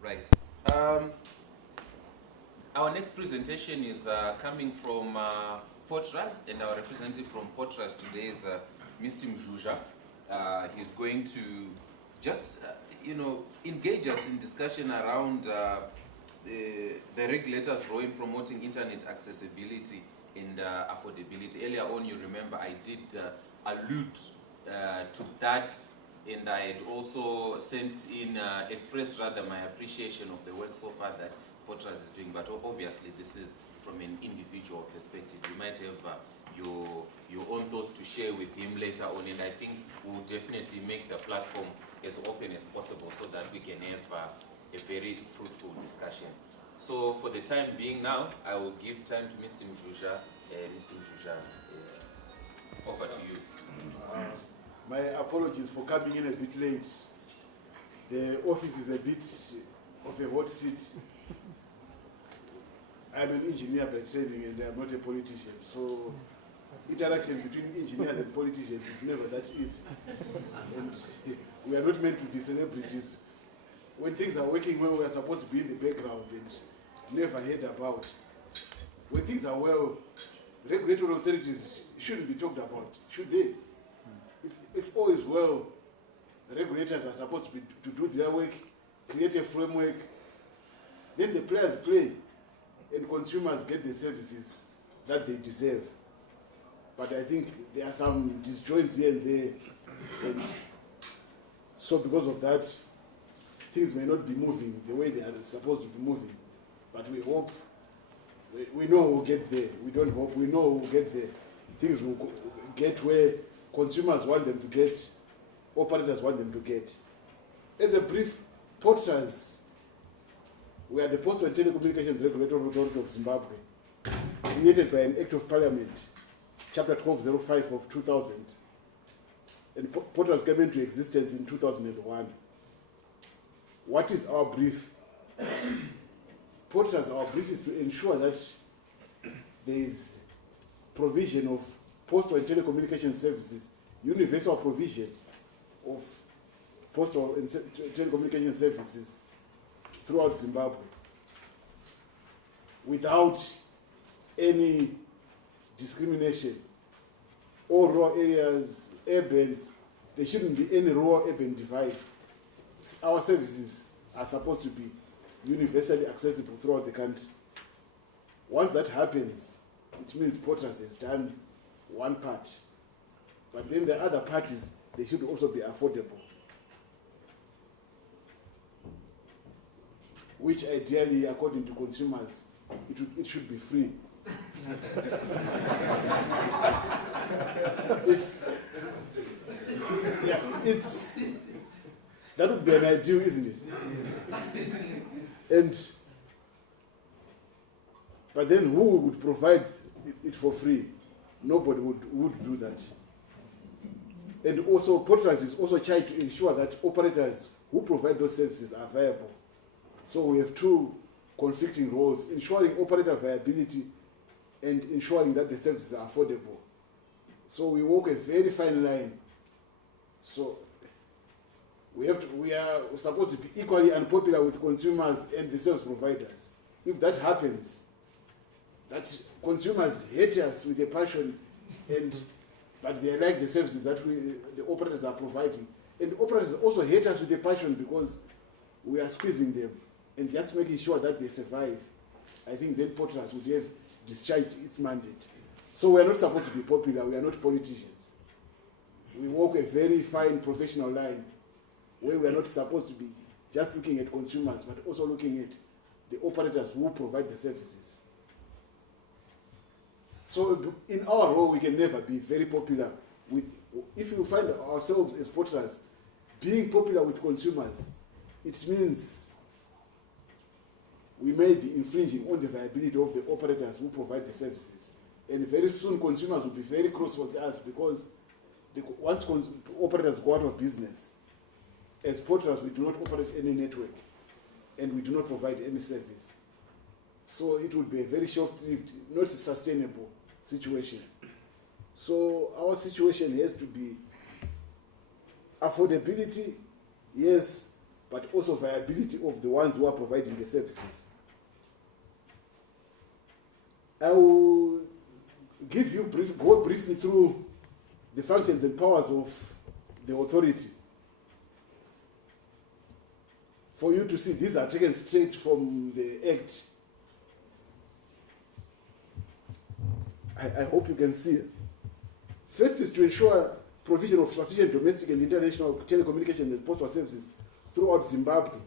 Right. Our next presentation is coming from POTRAZ, and our representative from POTRAZ today is Mr. Muzhizha. He's going to just, engage us in discussion around the regulator's role in promoting internet accessibility and affordability. Earlier on, you remember, I did allude to that, and I had also expressed rather my appreciation of the work so far that POTRAZ is doing, but obviously this is from an individual perspective. You might have your own thoughts to share with him later on, and I think we'll definitely make the platform as open as possible so that we can have a very fruitful discussion. So for the time being now, I will give time to Mr. Muzhizha. Mr. Muzhizha, over to you. My apologies for coming in a bit late. The office is a bit of a hot seat. I'm an engineer by training and I'm not a politician, so interaction between engineers and politicians is never that easy. And we are not meant to be celebrities. When things are working well, we are supposed to be in the background and never heard about. When things are well, regulatory authorities shouldn't be talked about, should they? If all is well, the regulators are supposed to do their work, create a framework, then the players play, and consumers get the services that they deserve. But I think there are some disjoints here and there, and so because of that, things may not be moving the way they are supposed to be moving. But we hope, we know we'll get there. We don't hope, we know we'll get there. Things will get where consumers want them to get, operators want them to get. As a brief, POTRAZ, we are the Post and Telecommunications Regulatory Authority of Zimbabwe, created by an Act of Parliament, Chapter 1205 of 2000. And POTRAZ came into existence in 2001. What is our brief? POTRAZ, our brief is to ensure that there is provision of postal and telecommunication services, universal provision of postal and telecommunication services throughout Zimbabwe without any discrimination. All rural areas, urban, there shouldn't be any rural-urban divide. Our services are supposed to be universally accessible throughout the country. Once that happens, it means POTRAZ has done one part. But then the other parties, they should also be affordable. Which ideally, according to consumers, it should be free. That would be an ideal, isn't it? But then who would provide it for free? Nobody would do that. And also, POTRAZ is also trying to ensure that operators who provide those services are viable. So we have two conflicting roles, ensuring operator viability and ensuring that the services are affordable. So we walk a very fine line. So we are supposed to be equally unpopular with consumers and the service providers. If that happens, that consumers hate us with a passion, but they like the services that the operators are providing. And operators also hate us with a passion because we are squeezing them and just making sure that they survive. I think then POTRAZ would have discharged its mandate. So we are not supposed to be popular, we are not politicians. We walk a very fine professional line where we are not supposed to be just looking at consumers, but also looking at the operators who provide the services. So in our role, we can never be very popular if you find ourselves as POTRAZ being popular with consumers, it means we may be infringing on the viability of the operators who provide the services. And very soon consumers will be very cross with us because once operators go out of business, as POTRAZ, we do not operate any network and we do not provide any service. So it would be a very short-lived, not sustainable situation. So our situation has to be affordability, yes, but also viability of the ones who are providing the services. I will go briefly through the functions and powers of the authority for you to see. These are taken straight from the Act. I hope you can see. First is to ensure provision of sufficient domestic and international telecommunications and postal services throughout Zimbabwe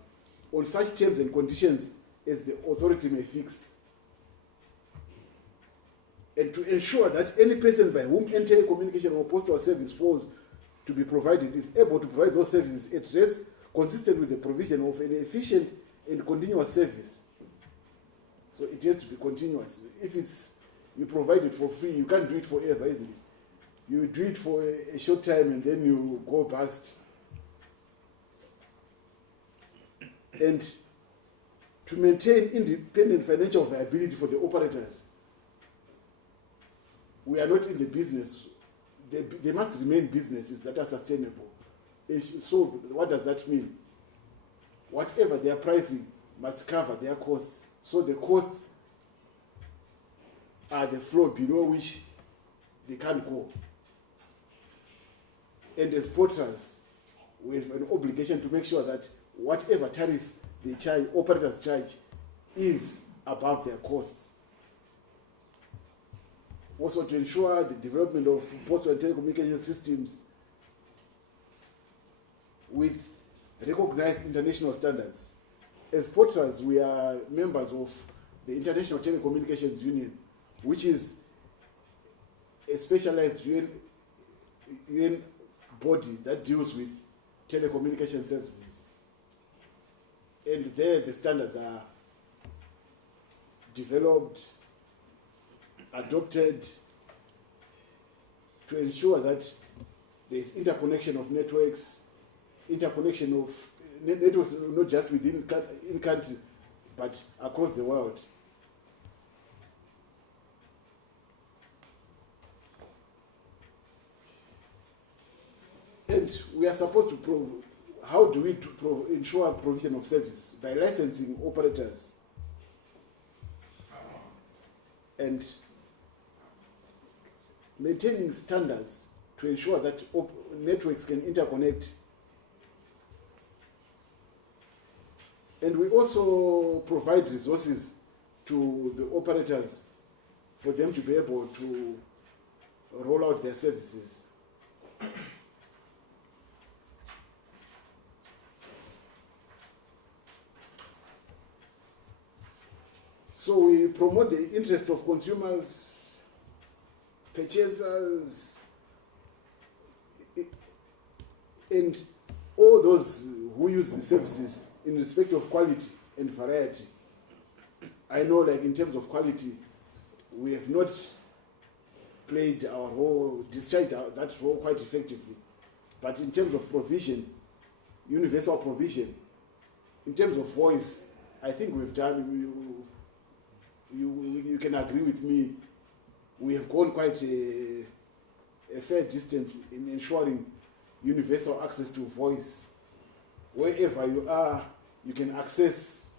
on such terms and conditions as the authority may fix. And to ensure that any person by whom any telecommunication or postal service falls to be provided is able to provide those services at rates consistent with the provision of an efficient and continuous service. So it has to be continuous. If you provide it for free, you can't do it forever, isn't it? You do it for a short time and then you go bust. And to maintain independent financial viability for the operators, we are not in the business. They must remain businesses that are sustainable. So what does that mean? Whatever their pricing must cover their costs. So the costs are the floor below which they can't go. And as POTRAZ, we have an obligation to make sure that whatever tariff they charge, operators charge, is above their costs. Also to ensure the development of postal and telecommunication systems with recognized international standards. As POTRAZ, we are members of the International Telecommunications Union, which is a specialized UN body that deals with telecommunication services. And there the standards are developed, adopted to ensure that there is interconnection of networks, interconnection of networks not just within in country, but across the world. And we are supposed to how do we ensure provision of service? By licensing operators and maintaining standards to ensure that networks can interconnect. And we also provide resources to the operators for them to be able to roll out their services. So we promote the interests of consumers, purchasers, and all those who use the services in respect of quality and variety. I know, like in terms of quality, we have not played our role, discharged that role quite effectively. But in terms of provision, universal provision, in terms of voice, I think we've done. You can agree with me. We have gone quite a fair distance in ensuring universal access to voice. Wherever you are, you can access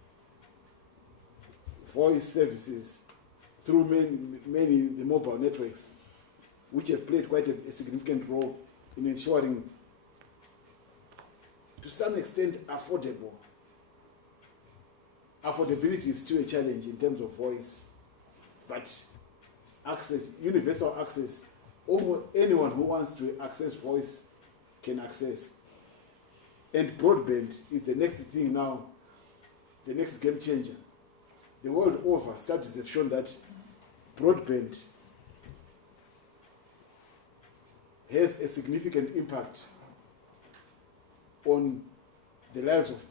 voice services through many the mobile networks, which have played quite a significant role in ensuring, to some extent, affordable. Affordability is still a challenge in terms of voice, but access, universal access, almost anyone who wants to access voice can access. And broadband is the next thing now, the next game changer. The world over, studies have shown that broadband has a significant impact on the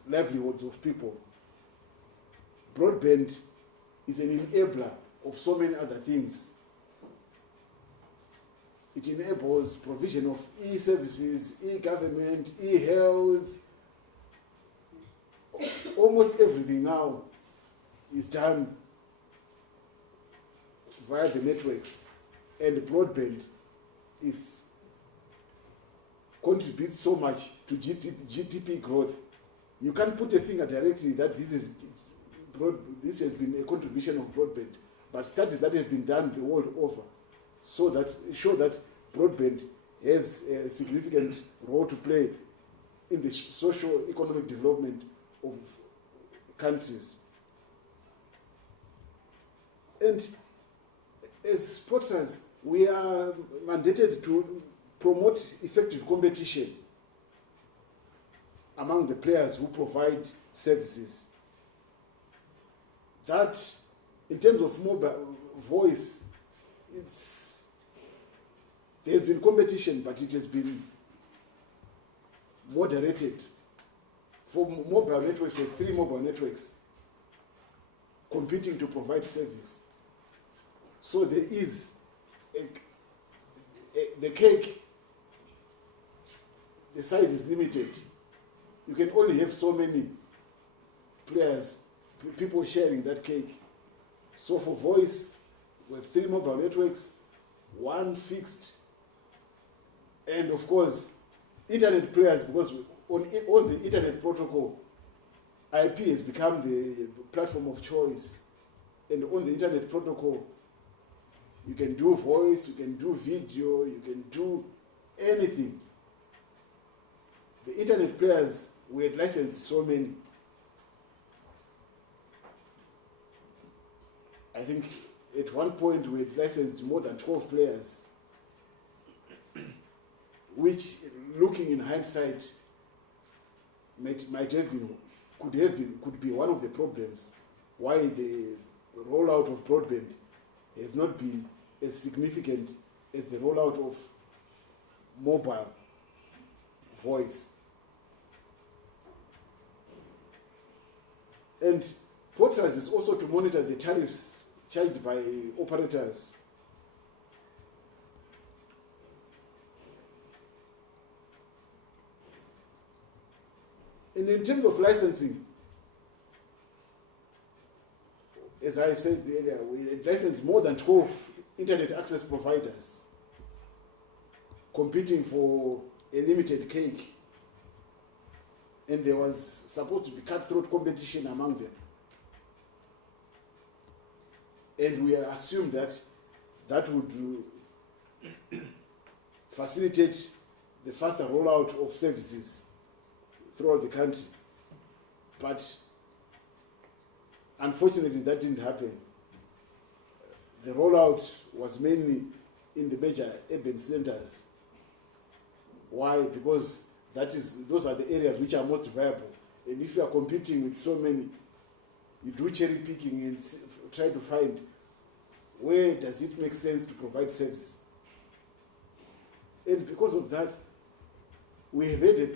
livelihoods of people. Broadband is an enabler of so many other things. It enables provision of e-services, e-government, e-health. Almost everything now is done via the networks, and broadband contributes so much to GDP growth You can't put a finger directly that this has been a contribution of broadband, but studies that have been done the world over show that broadband has a significant role to play in the socio-economic development of countries. And as POTRAZ, we are mandated to promote effective competition among the players who provide services. That, in terms of mobile voice, there's been competition, but it has been moderated. For mobile networks, for 3 mobile networks competing to provide service. So there is the cake, the size is limited. You can only have so many players, people sharing that cake. So for voice, we have 3 mobile networks, 1 fixed, and of course, internet players, because on the internet protocol, IP has become the platform of choice. And on the internet protocol, you can do voice, you can do video, you can do anything. The internet players, we had licensed so many. I think at one point we had licensed more than 12 players, which, looking in hindsight, could be one of the problems why the rollout of broadband has not been as significant as the rollout of mobile voice. And POTRAZ is also to monitor the tariffs charged by operators. And in terms of licensing, as I said earlier, we licensed more than 12 internet access providers competing for a limited cake. And there was supposed to be cutthroat competition among them. And we assumed that that would facilitate the faster rollout of services throughout the country. But unfortunately, that didn't happen. The rollout was mainly in the major urban centers. Why? Because those are the areas which are most viable. And if you are competing with so many, you do cherry picking and try to find where does it make sense to provide service. And because of that, we have had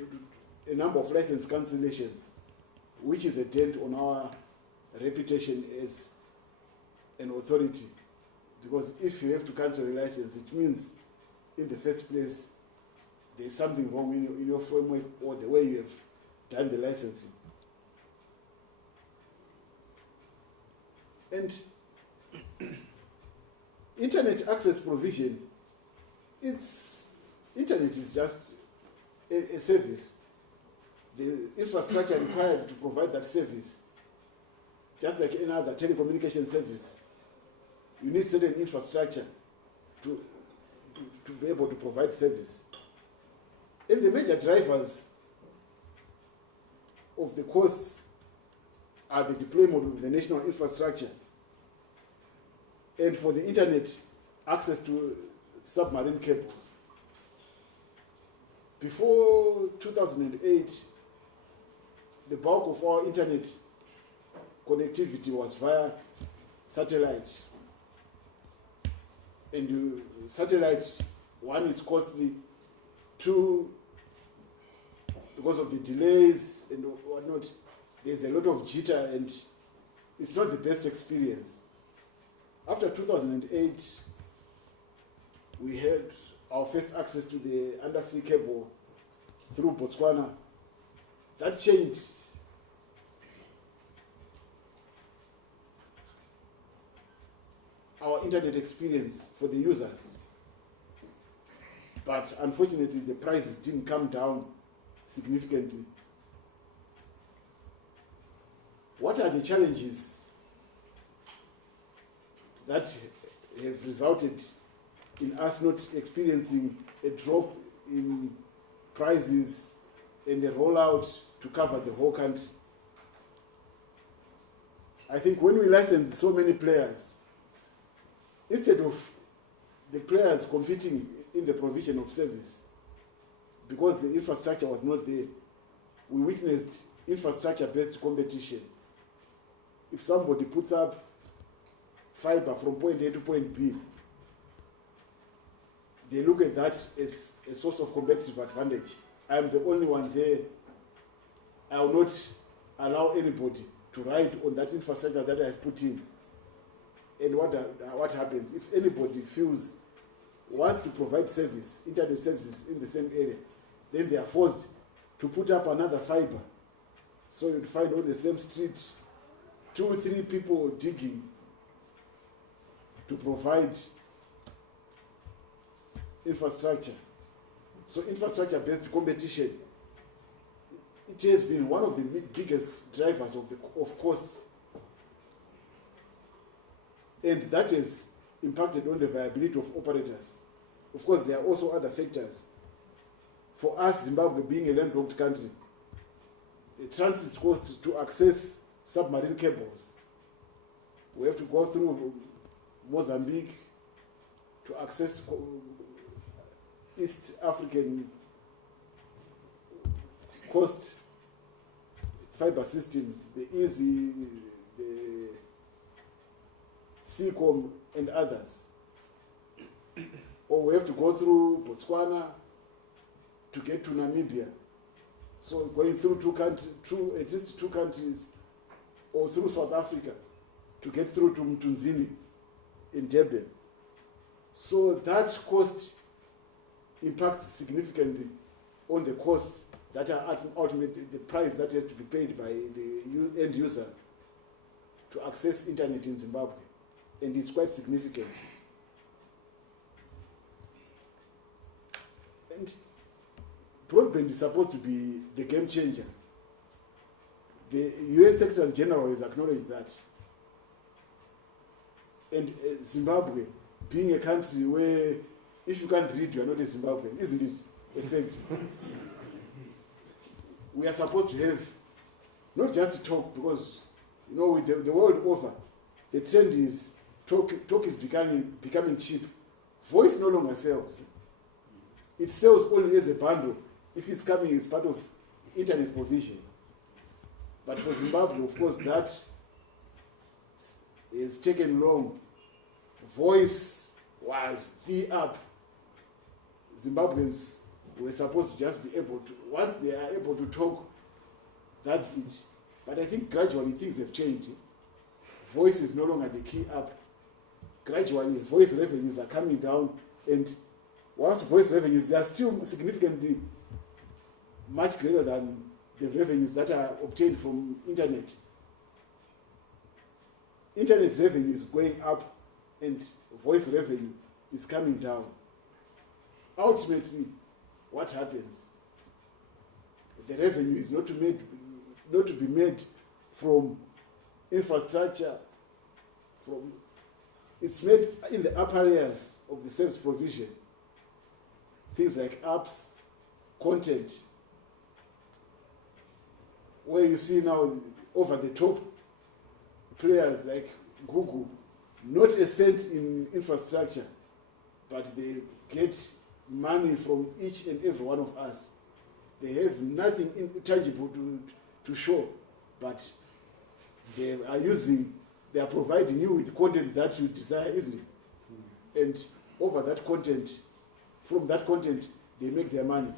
a number of license cancellations, which is a dent on our reputation as an authority. Because if you have to cancel a license, it means in the first place there's something wrong in your framework or the way you have done the licensing. And internet access provision, internet is just a service. The infrastructure required to provide that service, just like any other telecommunication service, you need certain infrastructure to be able to provide service. And the major drivers of the costs are the deployment of the national infrastructure, and for the internet, access to submarine cables. Before 2008, the bulk of our internet connectivity was via satellite. And satellite, 1, is costly, 2, because of the delays and whatnot, there's a lot of jitter and it's not the best experience. After 2008, we had our first access to the undersea cable through Botswana. That changed our internet experience for the users. But unfortunately, the prices didn't come down significantly. what are the challenges that have resulted in us not experiencing a drop in prices and a rollout to cover the whole country? I think when we license so many players, instead of the players competing in the provision of service, because the infrastructure was not there, we witnessed infrastructure-based competition. If somebody puts up fiber from point A to point B, they look at that as a source of competitive advantage. I am the only one there. I will not allow anybody to ride on that infrastructure that I have put in. And what happens? If anybody wants to provide service, internet services in the same area, then they are forced to put up another fiber. So you'd find on the same street 2 or 3 people digging to provide infrastructure. So infrastructure-based competition, it has been one of the biggest drivers of costs. And that has impacted on the viability of operators. Of course, there are also other factors. For us, Zimbabwe being a landlocked country, the transit cost to access submarine cables, we have to go through Mozambique to access East African coast fiber systems, the EASY, the Seacom, and others. Or we have to go through Botswana to get to Namibia. So going through at least two countries, or through South Africa to get through to Mtunzini in Durban. So that cost impacts significantly on the costs that are ultimately the price that has to be paid by the end user to access internet in Zimbabwe, and it's quite significant. And broadband is supposed to be the game changer. The UN Secretary General has acknowledged that. And Zimbabwe, being a country where if you can't read, you are not a Zimbabwean, isn't it? A fact. We are supposed to have, not just talk, because, you know, with the world over, the trend is talk is becoming cheap. Voice no longer sells. It sells only as a bundle if it's coming as part of internet provision. But for Zimbabwe, of course, that has taken long. Voice was the up. Zimbabweans were supposed to just be able to, once they are able to talk, that's it. But I think gradually things have changed. Voice is no longer the key up. Gradually, voice revenues are coming down, and whilst voice revenues, they are still significantly much greater than the revenues that are obtained from internet. Internet revenue is going up, and voice revenue is coming down. Ultimately, what happens? The revenue is not to be made from infrastructure. It's made in the upper layers of the service provision. Things like apps, content, where you see now over the top players like Google, not a cent in infrastructure, but they get money from each and every one of us. They have nothing tangible to show, but they are providing you with content that you desire, isn't it? And over that content, from that content, they make their money.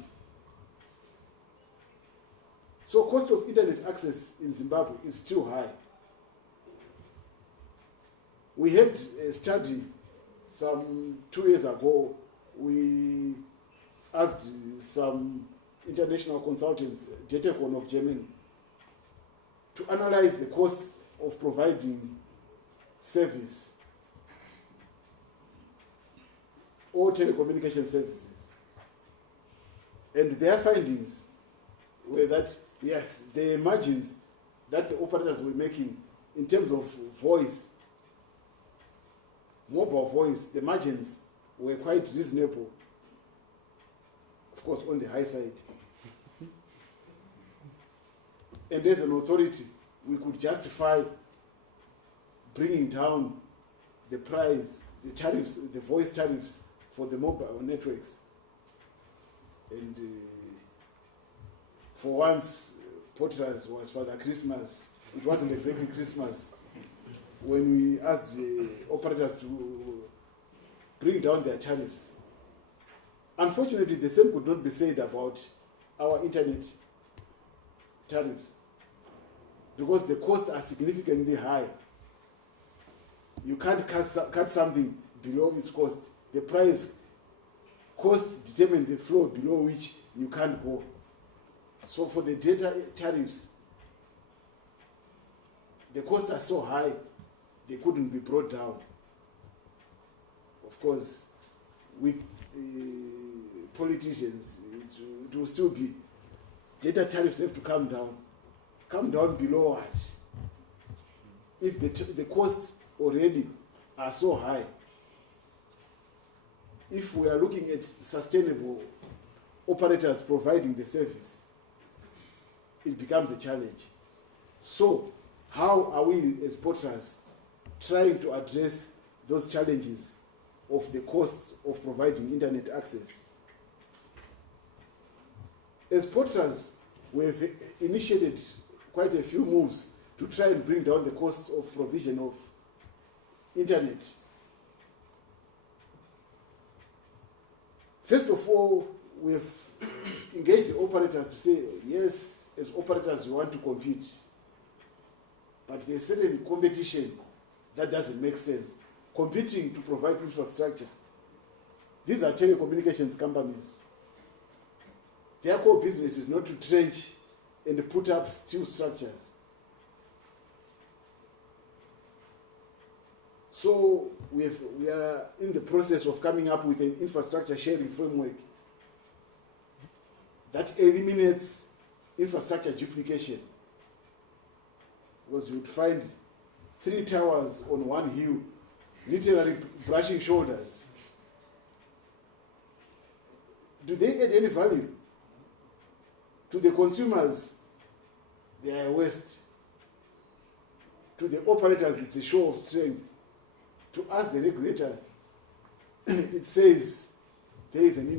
So cost of internet access in Zimbabwe is still high. We had a study some 2 years ago. We asked some international consultants, Jetecon of Germany, to analyze the costs of providing service or telecommunication services. And their findings were that, yes, the margins that the operators were making in terms of voice, mobile voice, the margins were quite reasonable, of course on the high side. And as an authority, we could justify bringing down the price, the tariffs, the voice tariffs for the mobile networks. And for once, POTRAZ was Father Christmas. It wasn't exactly Christmas when we asked the operators to bring down their tariffs. Unfortunately, the same could not be said about our internet tariffs, because the costs are significantly high. You can't cut something below its cost. The price cost determine the floor below which you can't go. So for the data tariffs, the costs are so high, they couldn't be brought down. Of course, with politicians, it will still be, data tariffs have to come down. Come down below what? If the costs already are so high, if we are looking at sustainable operators providing the service, it becomes a challenge. So, how are we as POTRAZ trying to address those challenges of the costs of providing internet access? As POTRAZ, we've initiated quite a few moves to try and bring down the costs of provision of internet. First of all, we've engaged operators to say, yes, as operators we want to compete, but there's certain competition that doesn't make sense. Competing to provide infrastructure. These are telecommunications companies. Their core business is not to trench and put up steel structures. So we are in the process of coming up with an infrastructure sharing framework that eliminates infrastructure duplication. Because you would find 3 towers on one hill, literally brushing shoulders. Do they add any value? To the consumers, they are a waste. To the operators, it's a show of strength. To us, the regulator, it says there is an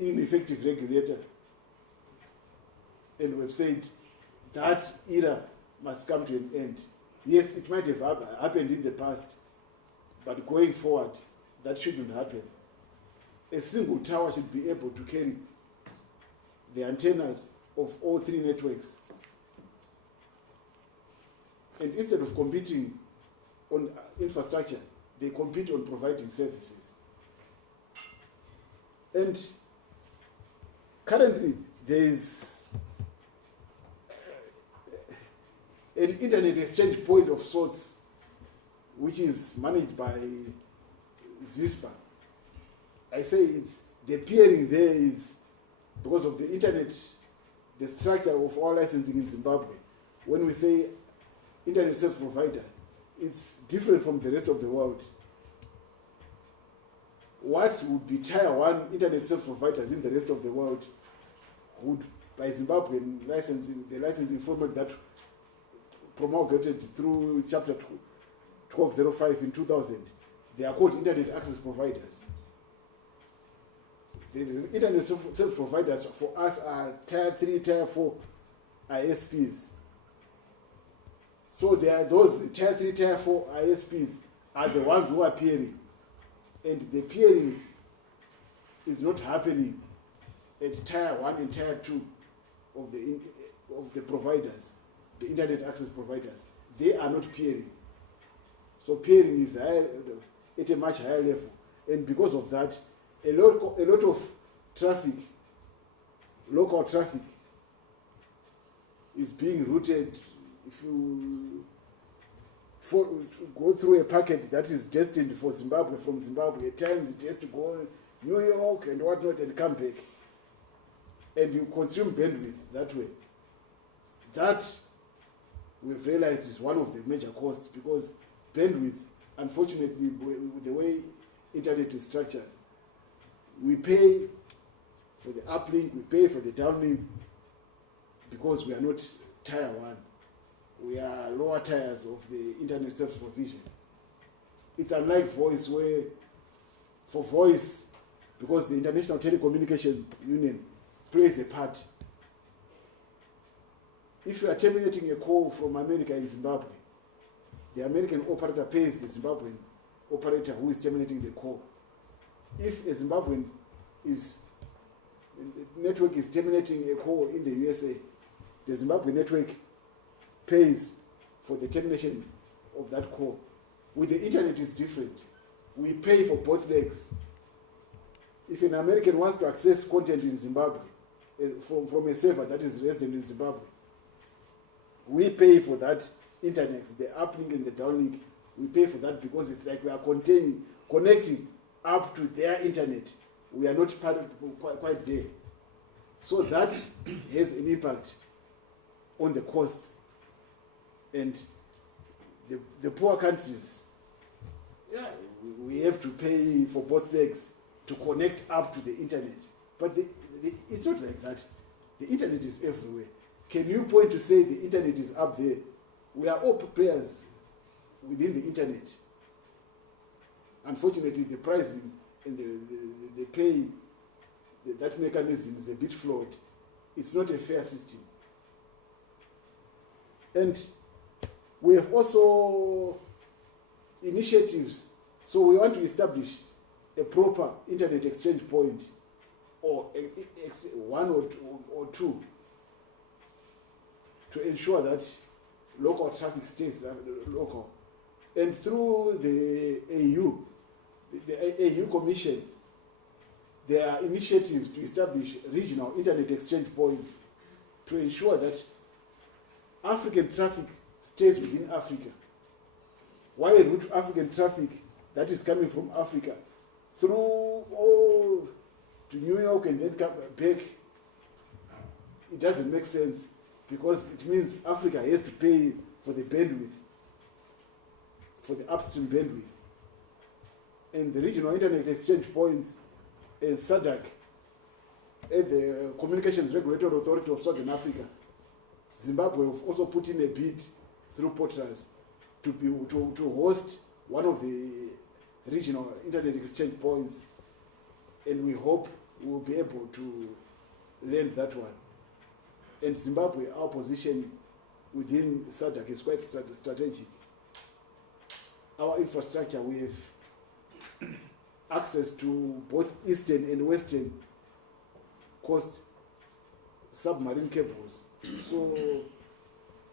ineffective regulator. And we've said that era must come to an end. Yes, it might have happened in the past, but going forward, that shouldn't happen. A single tower should be able to carry the antennas of all 3 networks. And instead of competing on infrastructure, they compete on providing services. And currently, there is an internet exchange point of sorts, which is managed by ZISPA. I say it's the peering there is because of the internet, the structure of our licensing in Zimbabwe. When we say internet service provider, it's different from the rest of the world. What would be tier 1 internet service providers in the rest of the world would, by Zimbabwean licensing, the licensing format that promulgated through Chapter 1205 in 2000, they are called internet access providers. The internet service providers for us are tier 3, tier 4 ISPs. So there are those tier 3, tier 4 ISPs are the ones who are peering. And the peering is not happening at tier 1 and tier 2 of the providers, the internet access providers. They are not peering. So peering is at a much higher level. And because of that, a lot of traffic, local traffic, is being routed. If you go through a packet that is destined for Zimbabwe, from Zimbabwe, at times it has to go New York and whatnot and come back. And you consume bandwidth that way. That we've realized is one of the major costs, because bandwidth, unfortunately, with the way internet is structured, we pay for the uplink, we pay for the downlink, because we are not tier 1. We are lower tiers of the internet service provision. It's unlike voice, where for voice, because the International Telecommunication Union plays a part. If you are terminating a call from America in Zimbabwe, the American operator pays the Zimbabwean operator who is terminating the call. If a Zimbabwean network is terminating a call in the USA, the Zimbabwe network pays for the termination of that call. With the internet, it's different. We pay for both legs. If an American wants to access content in Zimbabwe from a server that is resident in Zimbabwe, we pay for that internet, the uplink and the downlink. We pay for that because it's like we are connecting up to their internet. We are not quite there. So that has an impact on the costs. And the poor countries, we have to pay for both legs to connect up to the internet. But it's not like that. The internet is everywhere. Can you point to say the internet is up there? We are all players within the internet. Unfortunately, the pricing and the paying, that mechanism is a bit flawed. It's not a fair system. And we have also initiatives. So we want to establish a proper internet exchange point, or one or two, to ensure that local traffic stays local. And through the AU Commission, there are initiatives to establish regional internet exchange points to ensure that African traffic stays within Africa. Why route African traffic that is coming from Africa through to New York and then come back? It doesn't make sense, because it means Africa has to pay for the bandwidth, for the upstream bandwidth. And the regional internet exchange points, as SADC, and the Communications Regulatory Authority of Southern Africa, Zimbabwe have also put in a bid through POTRAZ to host one of the regional internet exchange points, and we hope we will be able to land that one. And Zimbabwe, our position within SADC is quite strategic. Our infrastructure, we have access to both eastern and western coast submarine cables. So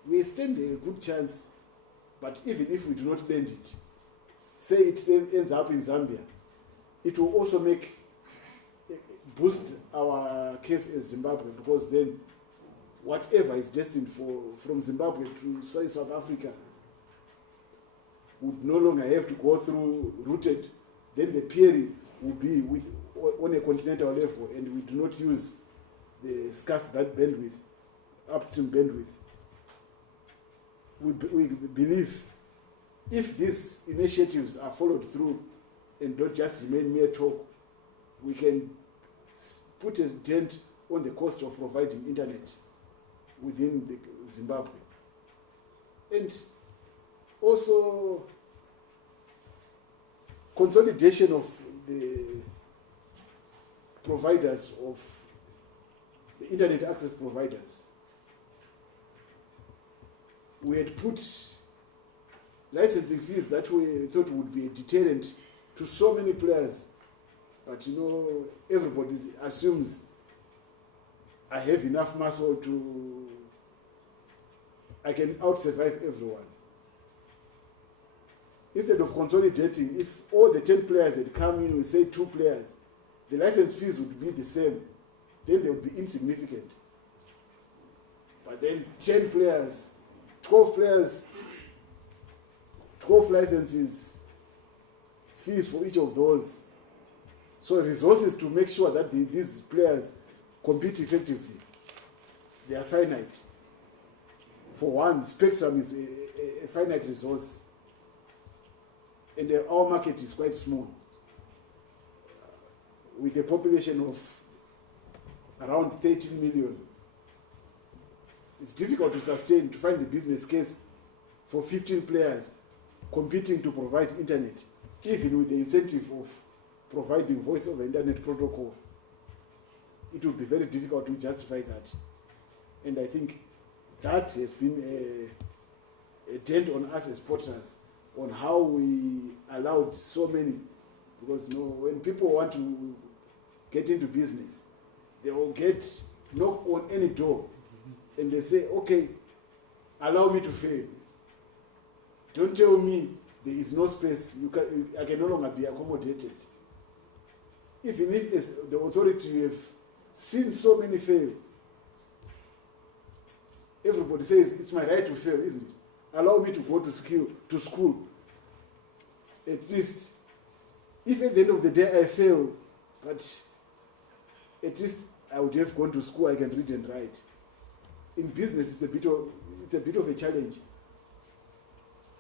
we stand a good chance, but even if we do not land it, say it then ends up in Zambia, it will also boost our case as Zimbabwe, because then whatever is destined from Zimbabwe to say South Africa would no longer have to go through routed. Then the peering will be on a continental level, and we do not use the scarce bandwidth, upstream bandwidth. We believe if these initiatives are followed through and don't just remain mere talk, we can put a dent on the cost of providing internet within Zimbabwe. And also consolidation of the providers, of the internet access providers. We had put licensing fees that we thought would be a deterrent to so many players, but everybody assumes I have enough muscle I can out-survive everyone. Instead of consolidating, if all the 10 players had come in, we say 2 players, the license fees would be the same, then they would be insignificant. But then 10 players, 12 players, 12 licenses, fees for each of those. So resources to make sure that these players compete effectively, they are finite. For one, spectrum is a finite resource, and our market is quite small, with a population of around 13 million. It's difficult to sustain, to find the business case for 15 players competing to provide internet, even with the incentive of providing voice over internet protocol. It would be very difficult to justify that. And I think that has been a dent on us as POTRAZ, on how we allowed so many, because when people want to get into business, they will knock on any door, and they say, okay, allow me to fail. Don't tell me there is no space, I can no longer be accommodated. Even if as the authority have seen so many fail, everybody says it's my right to fail, isn't it? Allow me to go to school. At least, if at the end of the day I fail, but at least I would have gone to school, I can read and write. In business, it's a bit of a challenge.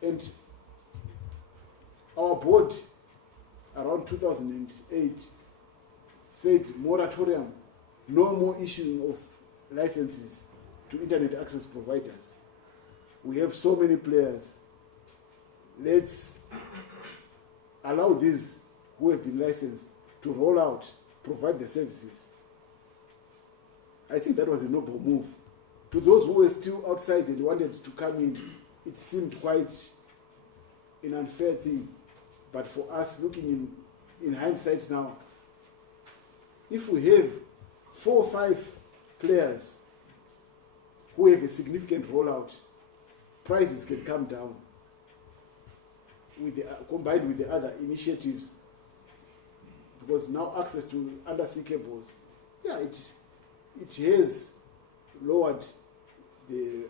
And our board, around 2008, said moratorium, no more issuing of licenses to internet access providers. We have so many players. Let's allow these who have been licensed to roll out, provide the services. I think that was a noble move. To those who were still outside and wanted to come in, it seemed quite an unfair thing. But for us, looking in hindsight now, if we have 4 or 5 players who have a significant rollout, prices can come down combined with the other initiatives, because now access to undersea cables, it has lowered the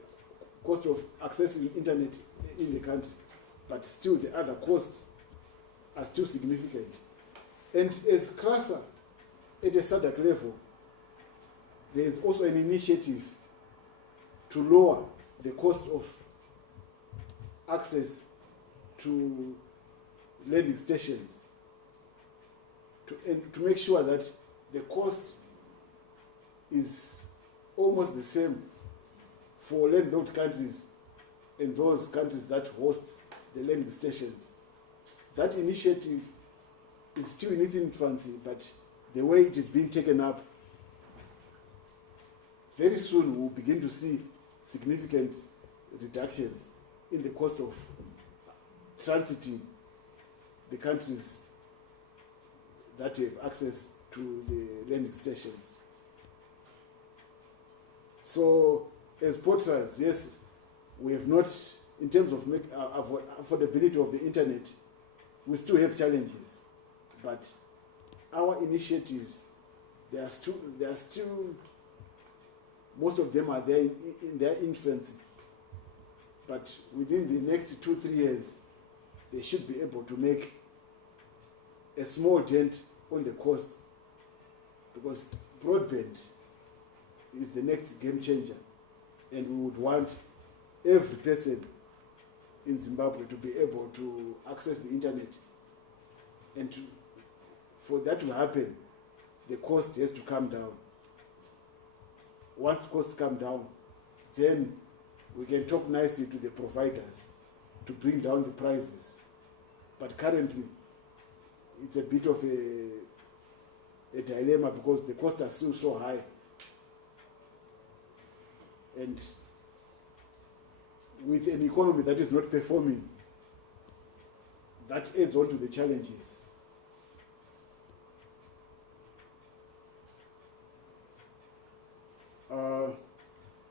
cost of accessing internet in the country, but still the other costs are still significant. And as CRASA, at a SADC level, there is also an initiative to lower the cost of access to landing stations, and to make sure that the cost is almost the same for landlocked countries and those countries that host the landing stations. That initiative is still in its infancy, but the way it is being taken up, very soon we'll begin to see significant reductions in the cost of transiting the countries that have access to the landing stations. So, as POTRAZ, yes, we have not, in terms of affordability of the internet, we still have challenges, but our initiatives, they are still, most of them are there in their infancy, but within the next 2-3 years, they should be able to make a small dent on the costs, because broadband is the next game changer, and we would want every person in Zimbabwe to be able to access the internet, and for that to happen, the cost has to come down. Once costs come down, then we can talk nicely to the providers to bring down the prices. But currently, it's a bit of a dilemma, because the costs are still so high. And with an economy that is not performing, that adds on to the challenges.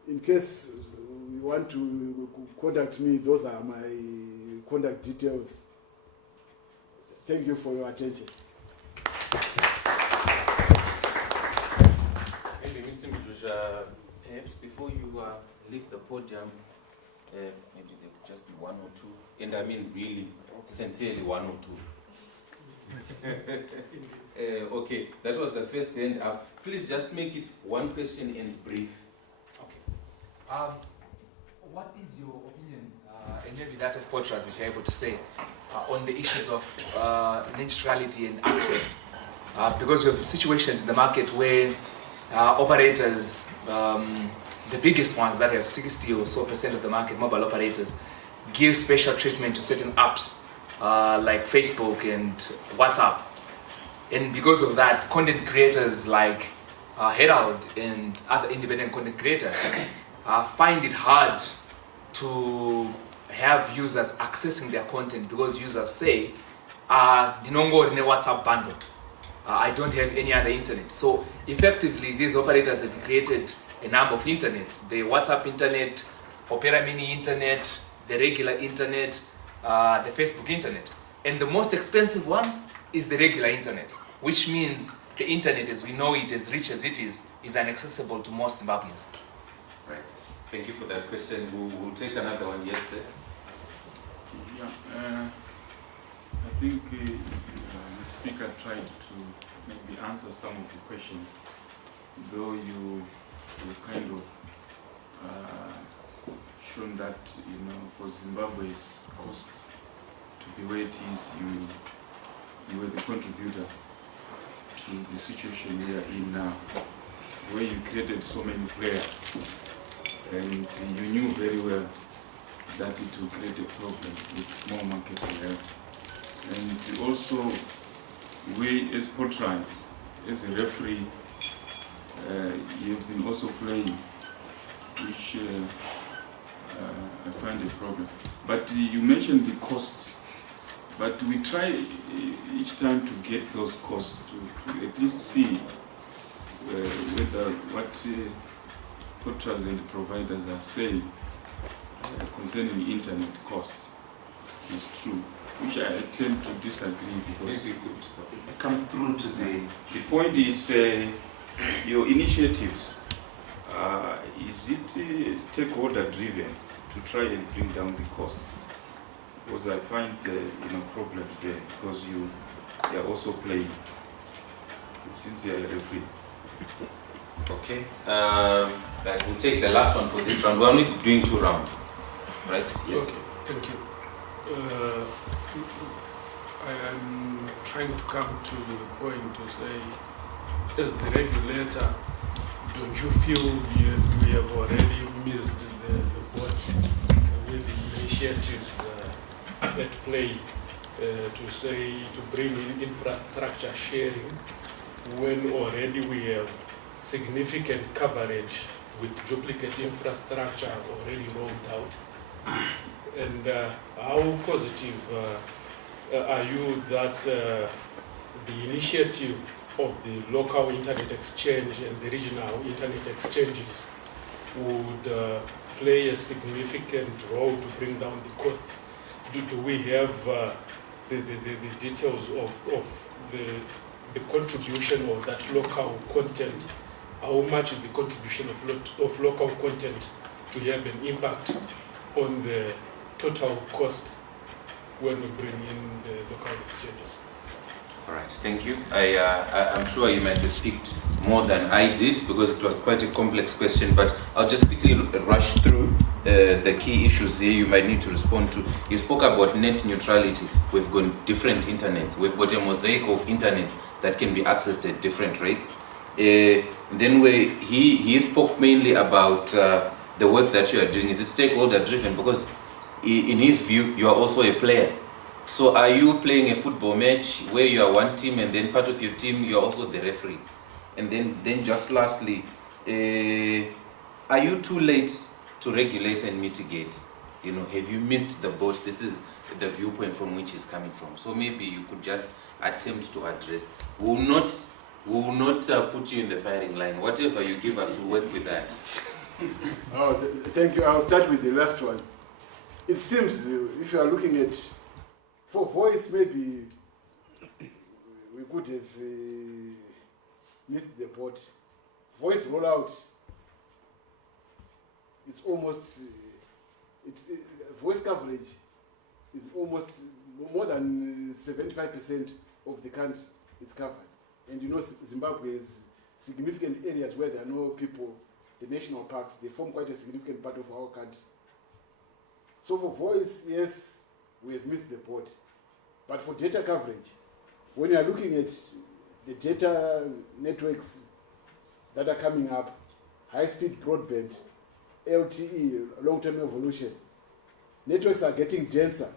In case you want to contact me, those are my contact details. Thank you for your attention. Maybe Mr. Muzhizha, perhaps before you leave the podium, maybe there could just be 1 or 2, and I mean really, sincerely 1 or 2. Okay, that was the first hand up. Please just make it 1 question and brief. Okay. what is your opinion, and maybe that of POTRAZ, if you're able to say, on the issues of net neutrality and access? Because we have situations in the market where operators, the biggest ones that have 60 or so % of the market, mobile operators, give special treatment to certain apps like Facebook and WhatsApp. And because of that, content creators like Herald and other independent content creators find it hard to have users accessing their content because users say, "Dinongo rine WhatsApp bundle. I don't have any other internet." So effectively, these operators have created a number of internets: the WhatsApp internet, Opera Mini internet, the regular internet, the Facebook internet. And the most expensive one is the regular internet, which means the internet as we know it, as rich as it is inaccessible to most Zimbabweans. Right. Thank you for that question. We'll take another one. Yes, sir. Yeah, I think the speaker tried to maybe answer some of the questions, though you kind of shown that, you know, for Zimbabwe's cost to be where it is, you were the contributor to the situation we are in now, where you created so many players, and you knew very well that it will create a problem with small market we have. And also, we as POTRAZ, as a referee, you've been also playing, which I find a problem. But you mentioned the cost, but we try each time to get those costs to at least see whether what POTRAZ and the providers are saying concerning internet costs is true, which I tend to disagree because Maybe you could come through to the point is your initiatives, is it stakeholder driven to try and bring down the costs? Because I find problems there because you are also playing since you are a referee. Okay. We'll take the last one for this round. We're only doing 2 rounds, right? Yes. Okay, thank you. I am trying to come to the point to say, as the regulator, don't you feel we have already missed the boat with the initiatives at play to bring in infrastructure sharing when already we have significant coverage with duplicate infrastructure already rolled out? And how positive are you that the initiative of the local internet exchange and the regional internet exchanges would play a significant role to bring down the costs? Do we have the details of the contribution of that local content? How much is the contribution of local content to have an impact on the total cost when we bring in the local exchanges? All right, thank you. I'm sure you might have picked more than I did because it was quite a complex question, but I'll just quickly rush through the key issues here you might need to respond to. You spoke about net neutrality. We've got different internets. We've got a mosaic of internets that can be accessed at different rates. Then he spoke mainly about the work that you are doing. Is it stakeholder driven? Because in his view, you are also a player. So are you playing a football match where you are one team and then part of your team, you are also the referee? And then just lastly, are you too late to regulate and mitigate? You know, have you missed the boat? This is the viewpoint from which he's coming from. So maybe you could just attempt to address. We will not put you in the firing line. Whatever you give us, we'll work with that. Thank you. I'll start with the last one. It seems if you are looking at for voice, maybe we could have missed the boat. Voice rollout, it's almost voice coverage is almost more than 75% of the country is covered. And you know, Zimbabwe has significant areas where there are no people. The national parks, they form quite a significant part of our country. So for voice, yes, we have missed the boat. But for data coverage, when you are looking at the data networks that are coming up, high-speed broadband, LTE, long-term evolution, networks are getting denser.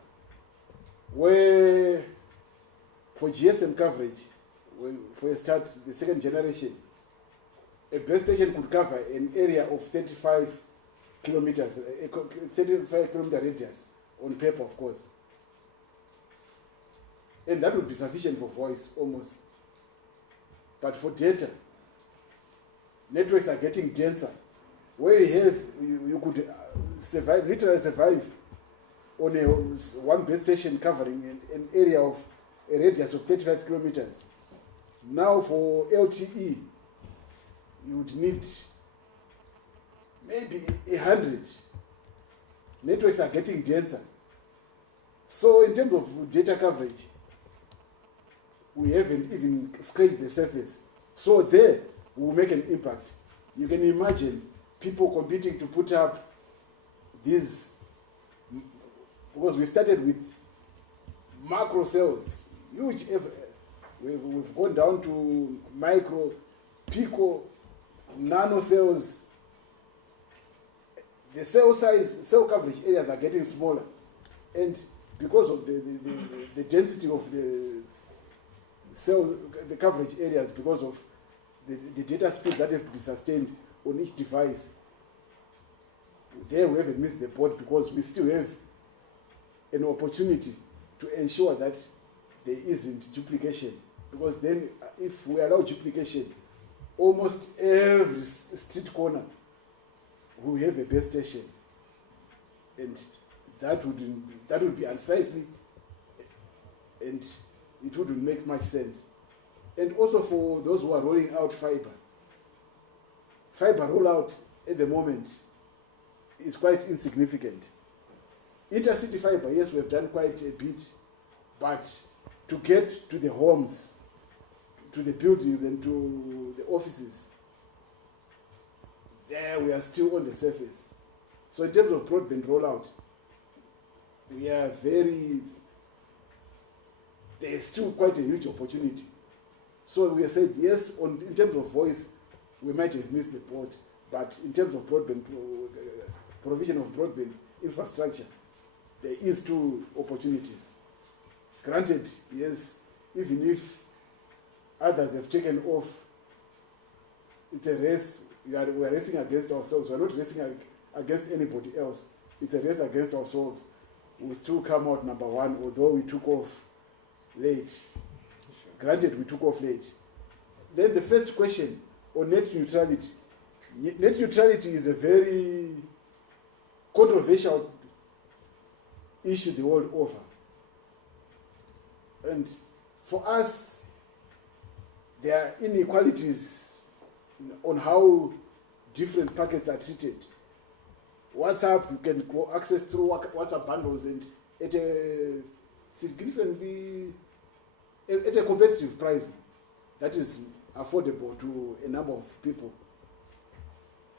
Where for GSM coverage, for a start, the second generation, a base station could cover an area of 35 kilometers, a 35 kilometer radius on paper, of course. And that would be sufficient for voice, almost. But for data, networks are getting denser. Where you could survive, literally survive on one base station covering an area of a radius of 35 kilometers. Now for LTE, you would need maybe 100. Networks are getting denser. So in terms of data coverage, we haven't even scratched the surface. So there, we'll make an impact. You can imagine people competing to put up these, because we started with macro cells, huge, we've gone down to micro, pico, nano cells. The cell size, cell coverage areas are getting smaller. And because of the density of the cell, the coverage areas, because of the data speeds that have to be sustained on each device, there we haven't missed the boat, because we still have an opportunity to ensure that there isn't duplication. Because then if we allow duplication, almost every street corner will have a base station. And that would be unsightly, and it wouldn't make much sense. And also for those who are rolling out fiber rollout at the moment is quite insignificant. Intercity fiber, yes, we have done quite a bit, but to get to the homes, to the buildings and to the offices, there we are still on the surface. So in terms of broadband rollout, we are there's still quite a huge opportunity. So we are saying, yes, in terms of voice, we might have missed the boat, but in terms of broadband, provision of broadband infrastructure, there is two opportunities. Granted, yes, even if others have taken off, it's a race. We are racing against ourselves. We are not racing against anybody else. It's a race against ourselves. We'll still come out number one, although we took off late. Sure. Granted, we took off late. Then the first question on net neutrality. Net neutrality is a very controversial issue the world over. And for us, there are inequalities on how different packets are treated. WhatsApp, you can go access through WhatsApp bundles and at a significantly, at a competitive price that is affordable to a number of people.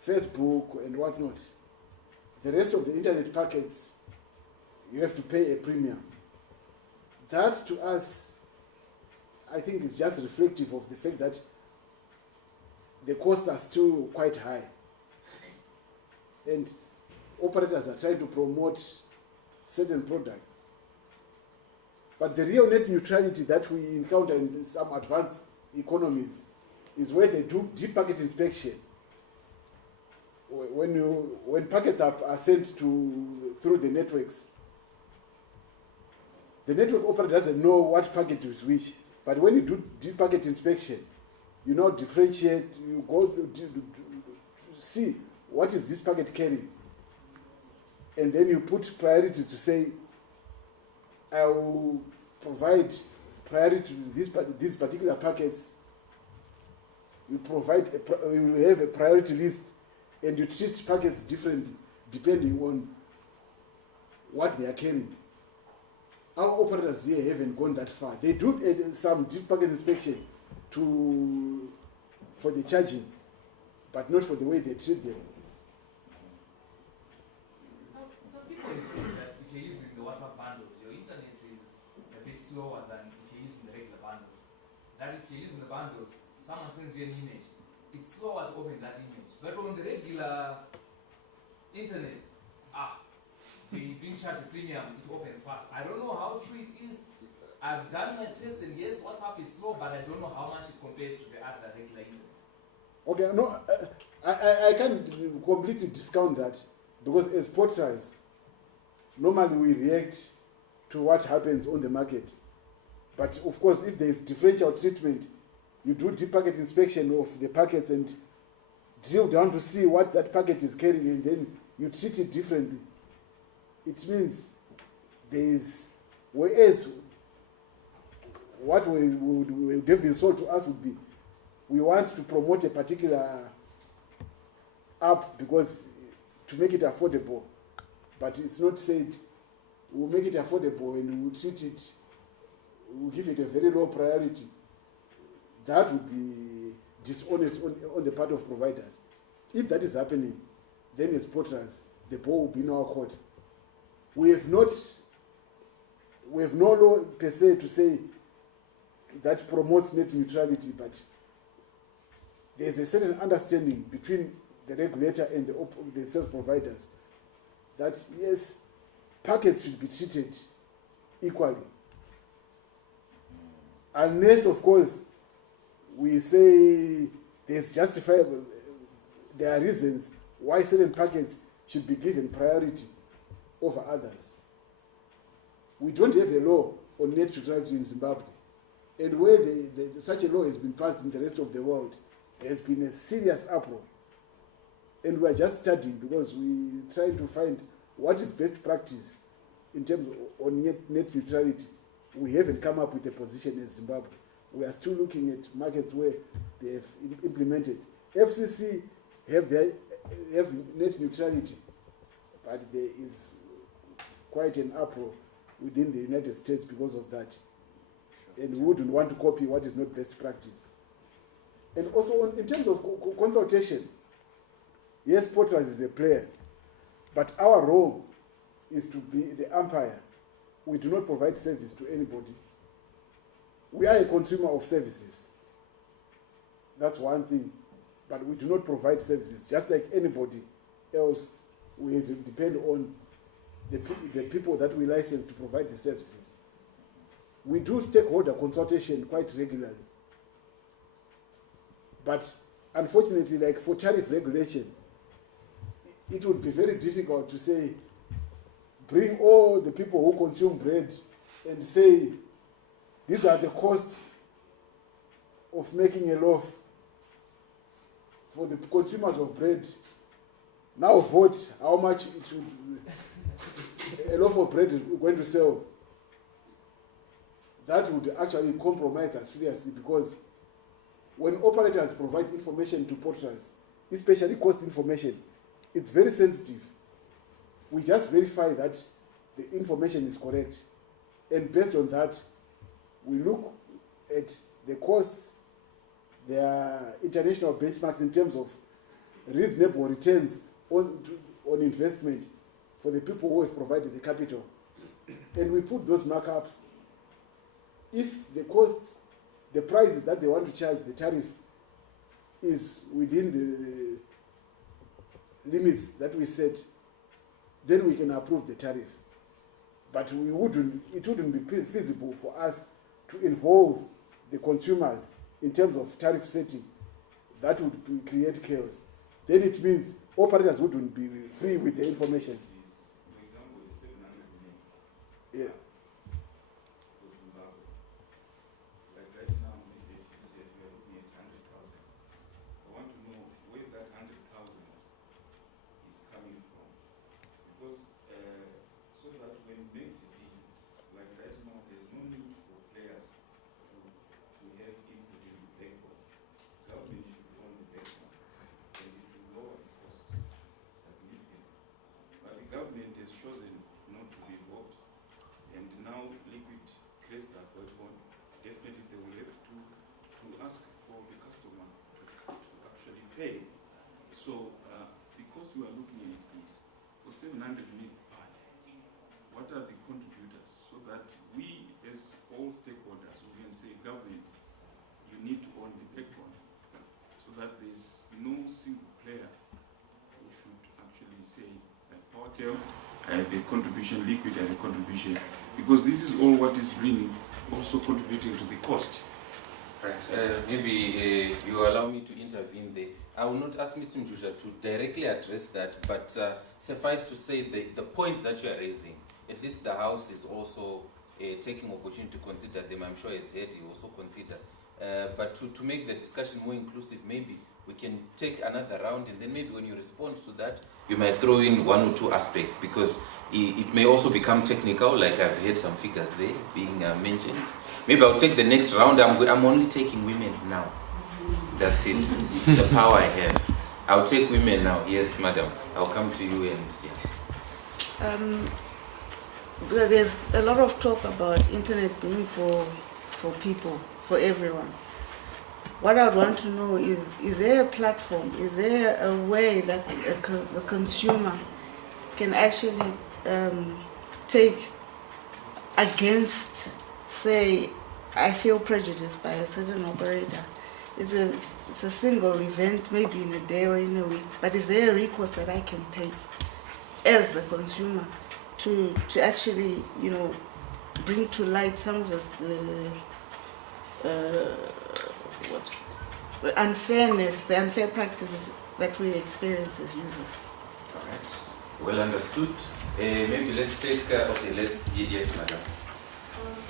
Facebook and whatnot. The rest of the internet packets, you have to pay a premium. That to us, I think is just reflective of the fact that the costs are still quite high. And operators are trying to promote certain products. But the real net neutrality that we encounter in some advanced economies is where they do deep packet inspection. When packets are sent through the networks, the network operator doesn't know what packet is which. But when you do deep packet inspection, you now differentiate, you go to see what is this packet carrying. And then you put priorities to say, I will provide priority to these particular packets. You will have a priority list, and you treat packets differently depending on what they are carrying. Our operators here haven't gone that far. They do some deep packet inspection for the charging, but not for the way they treat them. So people have said that slower than if you're using the regular bundles. That if you're using the bundles, someone sends you an image, it's slower to open that image. But on the regular internet, the being charged a premium, it opens fast. I don't know how true it is. I've done my tests, and yes, WhatsApp is slow, but I don't know how much it compares to the other regular internet. Okay, no, I can't completely discount that, because as POTRAZ, normally we react to what happens on the market. But of course, if there is differential treatment, you do deep packet inspection of the packets and drill down to see what that packet is carrying, and then you treat it differently. It means there is, whereas what would have been sold to us would be, we want to promote a particular app because to make it affordable, but it's not said we'll make it affordable and we'll treat it, we'll give it a very low priority. That would be dishonest on the part of providers. If that is happening, then as POTRAZ, the ball will be in our court. We have no law per se to say that promotes net neutrality, but there's a certain understanding between the regulator and the service providers that yes, packets should be treated equally. Unless, of course, we say there's justifiable, there are reasons why certain packets should be given priority over others. We don't have a law on net neutrality in Zimbabwe. And where such a law has been passed in the rest of the world, there has been a serious uproar. And we are just studying because we try to find what is best practice in terms of on net neutrality. We haven't come up with a position in Zimbabwe. We are still looking at markets where they have implemented. FCC have net neutrality, but there is quite an uproar within the United States because of that. And we wouldn't want to copy what is not best practice. And also in terms of consultation, yes, POTRAZ is a player, but our role is to be the umpire. We do not provide service to anybody. We are a consumer of services. That's one thing. But we do not provide services. Just like anybody else, we depend on the people that we license to provide the services. We do stakeholder consultation quite regularly. But unfortunately, like for tariff regulation, it would be very difficult to say, bring all the people who consume bread and say, these are the costs of making a loaf for the consumers of bread. Now vote how much it should, a loaf of bread is going to sell. That would actually compromise us seriously, because when operators provide information to POTRAZ, especially cost information, it's very sensitive. We just verify that the information is correct. And based on that, we look at the costs, their international benchmarks in terms of reasonable returns on investment for the people who have provided the capital. And we put those markups. If the costs, the prices that they want to charge, the tariff, is within the limits that we set, then we can approve the tariff. But it wouldn't be feasible for us to involve the consumers in terms of tariff setting. That would create chaos. Then it means operators wouldn't be free with the information. For example, the 700 million. Yeah. For Zimbabwe. Like right now, we are looking at 100,000. I want to know where that 100,000 is coming from. Because so that when we make decisions, like right now, there's no need for players to have input in the backbone. Government should own the backbone, and it will lower the cost significantly. But the government has chosen not to be involved, and now liquid cluster backbone, definitely they will have to ask for the customer to actually pay. So because we are looking at this, for 700 million, what are the contributors, so that we as owners stakeholders, we can say government, you need to own the backbone so that there's no single player who should actually say, like Power, I have a contribution, Liquid, I have a contribution, because this is all what is bringing, also contributing to the cost. Right. Maybe you allow me to intervene there. I will not ask Mr. Muzhizha to directly address that, but suffice to say the points that you are raising, at least the House is also taking opportunity to consider them. I'm sure as head you also consider. But to make the discussion more inclusive, maybe we can take another round, and then maybe when you respond to that, you might throw in one or two aspects, because it may also become technical, like I've heard some figures there being mentioned. Maybe I'll take the next round. I'm only taking women now. That's it. It's the power I have. I'll take women now. Yes, madam. I'll come to you and yeah. There's a lot of talk about internet being for people, for everyone. What I want to know is there a platform, is there a way that the consumer can actually take against, say, I feel prejudiced by a certain operator. It's a single event, maybe in a day or in a week, but is there a recourse that I can take as the consumer to actually, you know, bring to light some of the unfairness, the unfair practices that we experience as users? All right. Well understood. Maybe let's take. Yes, madam.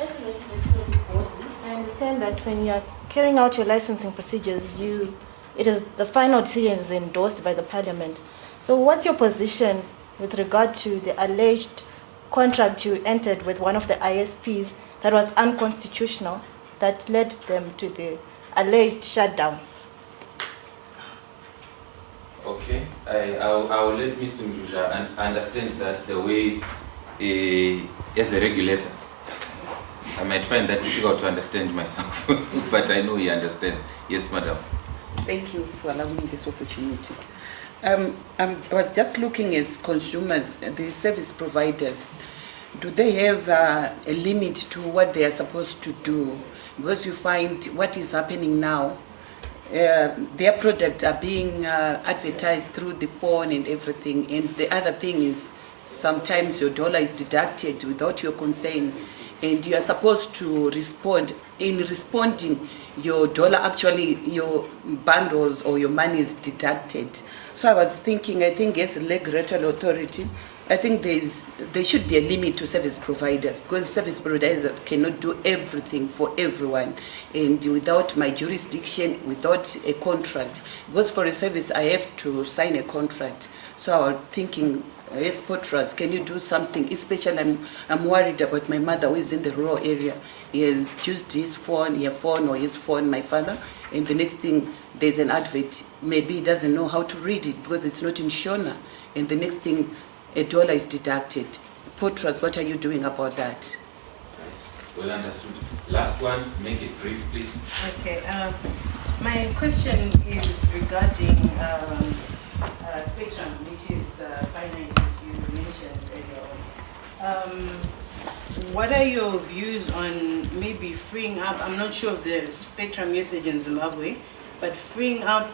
As a regulatory body, I understand that when you are carrying out your licensing procedures, the final decision is endorsed by the Parliament. So, what's your position with regard to the alleged contract you entered with one of the ISPs that was unconstitutional, that led them to the alleged shutdown? Okay, I'll let Mr. Muzhizha understand that the way, as a regulator, I might find that difficult to understand myself, but I know he understands. Yes, madam. Thank you for allowing me this opportunity. I was just looking as consumers, the service providers, do they have a limit to what they are supposed to do? Because you find what is happening now, their products are being advertised through the phone and everything, and the other thing is sometimes your dollar is deducted without your consent, and you are supposed to respond. In responding, your dollar, actually your bundles or your money is deducted. So I was thinking, I think as a regulatory authority, I think there should be a limit to service providers, because service providers cannot do everything for everyone, and without my jurisdiction, without a contract. Because for a service, I have to sign a contract. So I was thinking, yes, POTRAZ, can you do something? Especially, I'm worried about my mother who is in the rural area. He has used his phone, my father, and the next thing, there's an advert. Maybe he doesn't know how to read it because it's not in Shona, and the next thing, a dollar is deducted. POTRAZ, what are you doing about that? Right. Well understood. Last one, make it brief, please. Okay. My question is regarding spectrum, which is finite, as you mentioned earlier on. What are your views on maybe freeing up, I'm not sure of the spectrum usage in Zimbabwe, but freeing up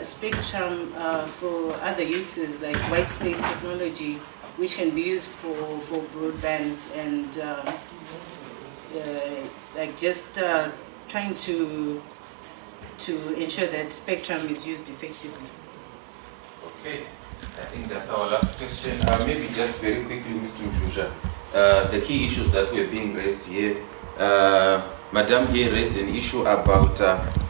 spectrum for other uses like white space technology, which can be used for broadband and like just trying to ensure that spectrum is used effectively? Okay, I think that's our last question. Maybe just very quickly, Mr. Muzhizha, the key issues that were being raised here. Madam here raised an issue about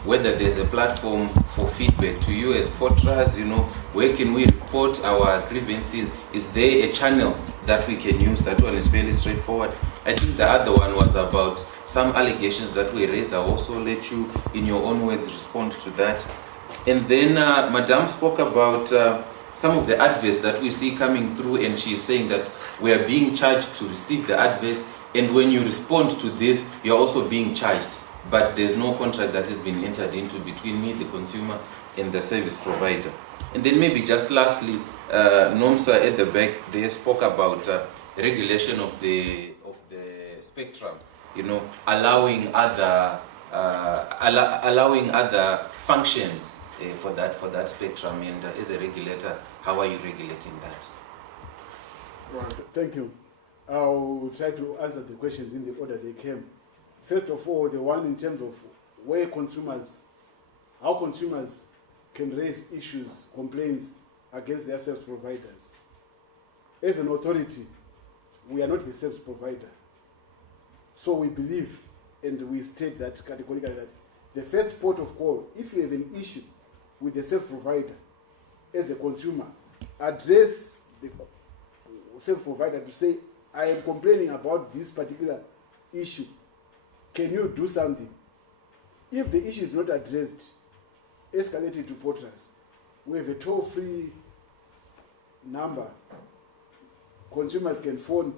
whether there's a platform for feedback to you as POTRAZ, you know, where can we report our grievances? Is there a channel that we can use? That one is fairly straightforward. I think the other one was about some allegations that were raised. I'll also let you, in your own words, respond to that. And then Madam spoke about some of the adverts that we see coming through, and she's saying that we are being charged to receive the adverts. And when you respond to this, you're also being charged. But there's no contract that has been entered into between me, the consumer, and the service provider. And then maybe just lastly, NOMSA at the back, they spoke about regulation of the spectrum. allowing other functions for that spectrum. And as a regulator, how are you regulating that? Right, thank you. I'll try to answer the questions in the order they came. First of all, the one in terms of how consumers can raise issues, complaints against their service providers. As an authority, we are not the service provider. So we believe, and we state that categorically, that the first port of call, if you have an issue with the service provider, as a consumer, address the service provider to say, I am complaining about this particular issue. Can you do something? If the issue is not addressed, escalate it to POTRAZ. We have a toll-free number. Consumers can phone.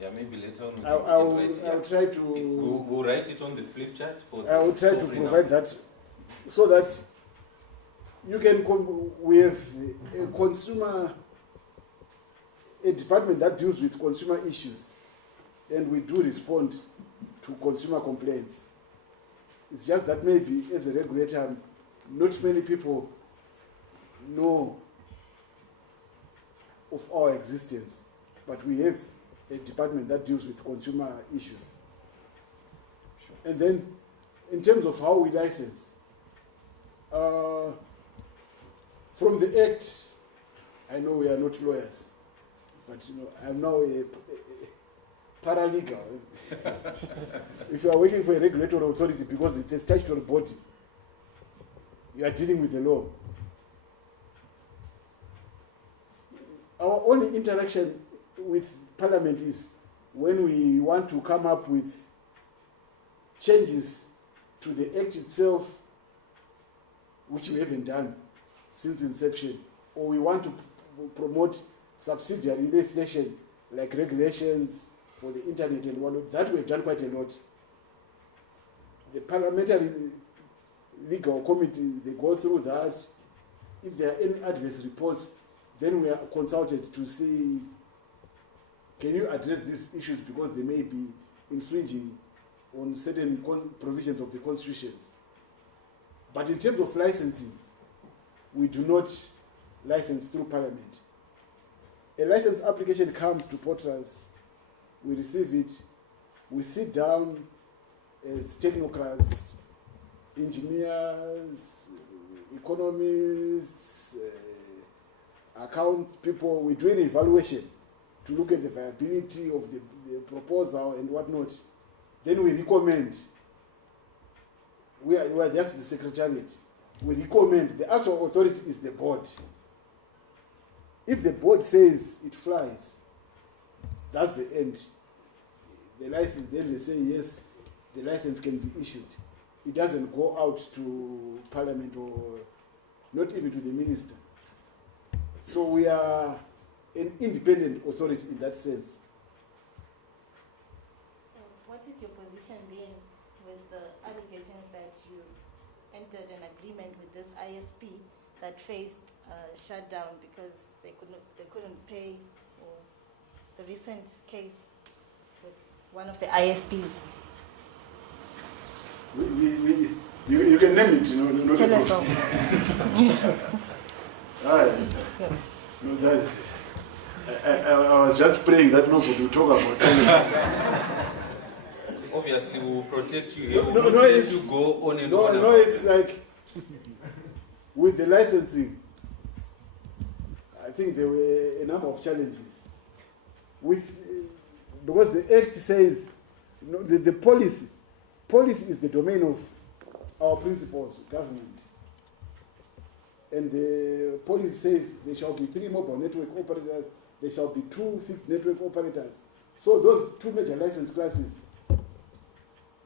Yeah, maybe later on I'll try to. We'll write it on the flip chart. I will try to provide that, so that you can. We have a department that deals with consumer issues, and we do respond to consumer complaints. It's just that maybe as a regulator, not many people know of our existence, but we have a department that deals with consumer issues. Sure. And then, in terms of how we license, from the Act, I know we are not lawyers, but I'm now a paralegal. If you are working for a regulatory authority because it's a statutory body, you are dealing with the law. Our only interaction with Parliament is when we want to come up with changes to the Act itself, which we haven't done since inception, or we want to promote subsidiary legislation like regulations for the internet and whatnot. That we've done quite a lot. The parliamentary legal committee, they go through that. If there are any adverse reports, then we are consulted to see, can you address these issues because they may be infringing on certain provisions of the constitutions. But in terms of licensing, we do not license through Parliament. A license application comes to POTRAZ, we receive it, we sit down as technocrats, engineers, economists, accounts people, we do an evaluation to look at the viability of the proposal and whatnot. Then we recommend, we are just the secretariat, we recommend, the actual authority is the board. If the board says it flies, that's the end. The license, then they say yes, the license can be issued. It doesn't go out to Parliament or not even to the minister. So we are an independent authority in that sense. What is your position then with the allegations that you entered an agreement with this ISP that faced shutdown because they couldn't pay, or the recent case with one of the ISPs? You can name it, not Tell us all. No, I was just praying that nobody will talk about telephone. Obviously, we will protect you here. We No, will not let it's- you go on and No, on. no, it's like with the licensing, I think there were a number of challenges. Because the Act says, the policy is the domain of our principals, government. And the policy says there shall be 3 mobile network operators, there shall be 2 fixed network operators. So those 2 major license classes,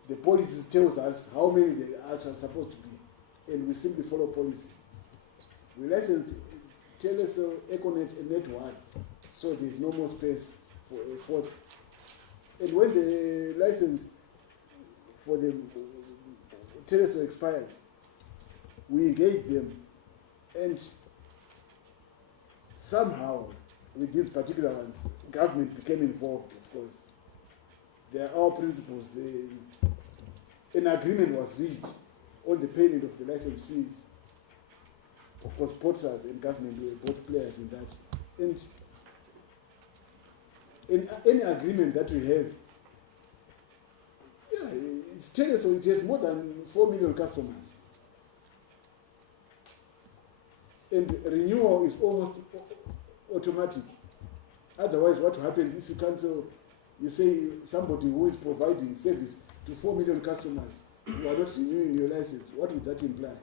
the policy tells us how many they are actually supposed to be, and we simply follow policy. We licensed Telecel, Econet, and Net1, so there is no more space for a 4th. And when the license for the Telecel expired, we engaged them, and somehow, with these particular ones, government became involved, of course. There are our principles. An agreement was reached on the payment of the license fees. Of course, POTRAZ and government were both players in that. And in any agreement that we have, yeah, it's so it has more than 4 million customers. And renewal is almost automatic. Otherwise, what will happen if you cancel, you say somebody who is providing service to 4 million customers who are not renewing your license, what would that imply?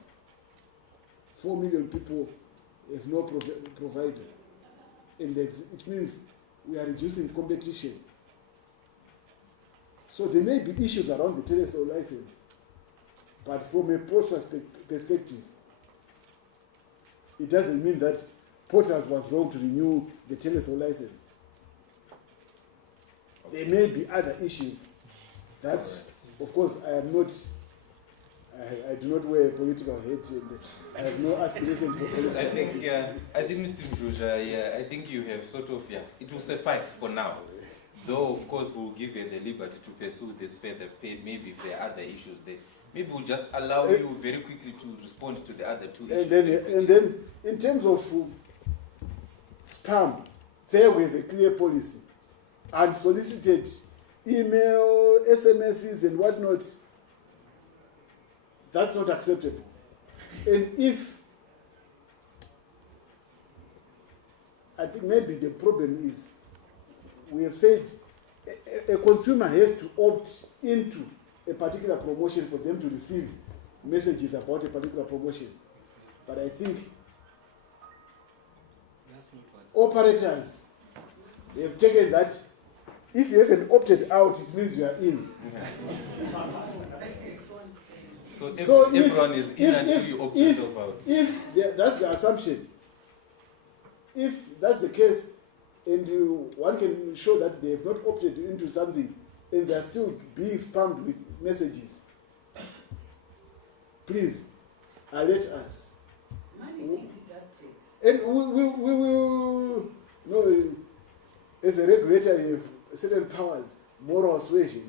4 million people have no provider. And it means we are reducing competition. So there may be issues around the TLSO license, but from a POTRAZ perspective, it doesn't mean that POTRAZ was wrong to renew the TLSO license. There may be other issues that, of course, I do not wear a political hat and I have no aspirations for political I think, office. I think, Mr. Muzhizha, I think you have sort of, it will suffice for now. Though, of course, we'll give you the liberty to pursue this further, maybe if there are other issues there. Maybe we'll just allow you very quickly to respond to the other two issues. And then, in terms of spam, there we have a clear policy. Unsolicited email, SMSs, and whatnot, that's not acceptable. And if, I think maybe the problem is, we have said a consumer has to opt into a particular promotion for them to receive messages about a particular promotion. But I think operators have taken that if you haven't opted out, it means you are in. So everyone is in until you opt yourself out. If that's the assumption, if that's the case, and one can show that they have not opted into something, and they are still being spammed with messages, please alert us. And we will, as a regulator, you have certain powers, moral suasion.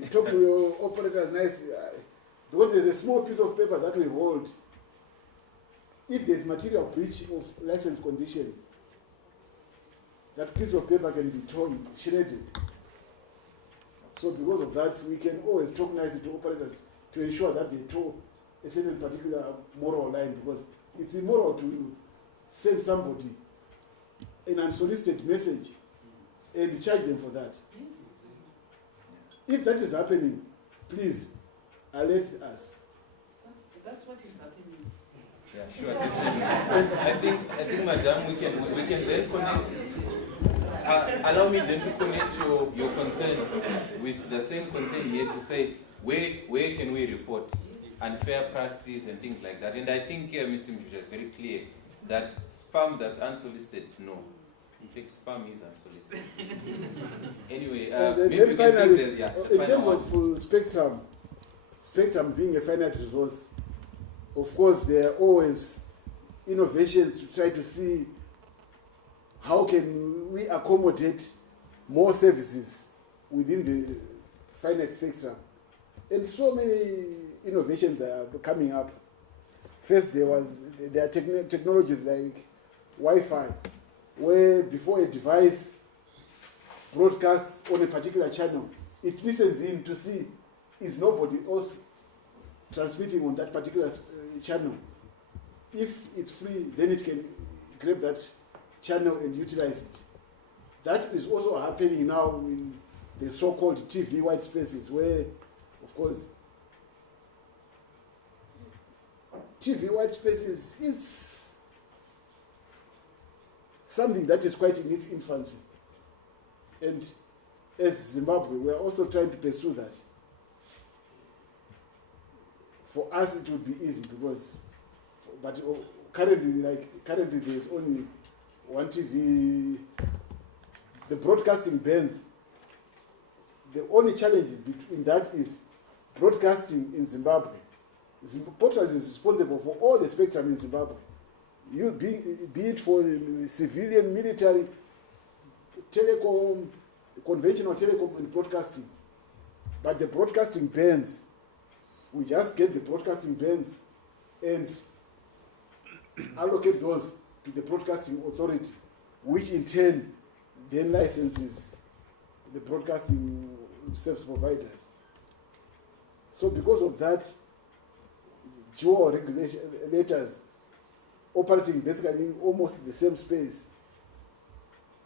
You talk to your operators nicely, because there's a small piece of paper that we hold. If there's material breach of license conditions, that piece of paper can be torn, shredded. So because of that, we can always talk nicely to operators to ensure that they toe a certain particular moral line, because it's immoral to send somebody an unsolicited message and charge them for that. If that is happening, please alert us. That's what is happening. Yeah, sure. I think, Madam, we can then connect. Allow me then to connect your concern with the same concern here to say where can we report unfair practice and things like that. And I think Mr. Muzhizha is very clear that spam that's unsolicited, no. In fact, spam is unsolicited. Anyway, maybe we can finally, take in terms of Spectrum being a finite resource, of course, there are always innovations to try to see how can we accommodate more services within the finite spectrum. And so many innovations are coming up. First, there are technologies like Wi-Fi, where before a device broadcasts on a particular channel, it listens in to see is nobody else transmitting on that particular channel. If it's free, then it can grab that channel and utilize it. That is also happening now in the so-called TV white spaces, where, of course, TV white spaces, it's something that is quite in its infancy. And as Zimbabwe, we are also trying to pursue that. For us, it would be easy because, but currently there's only one TV. The broadcasting bans. The only challenge in that is broadcasting in Zimbabwe. POTRAZ is responsible for all the spectrum in Zimbabwe. You be it for the civilian, military, telecom, conventional telecom and broadcasting. But the broadcasting bans, we just get the broadcasting bans and allocate those to the broadcasting authority, which in turn then licenses the broadcasting service providers. So because of that, regulators operating basically in almost the same space.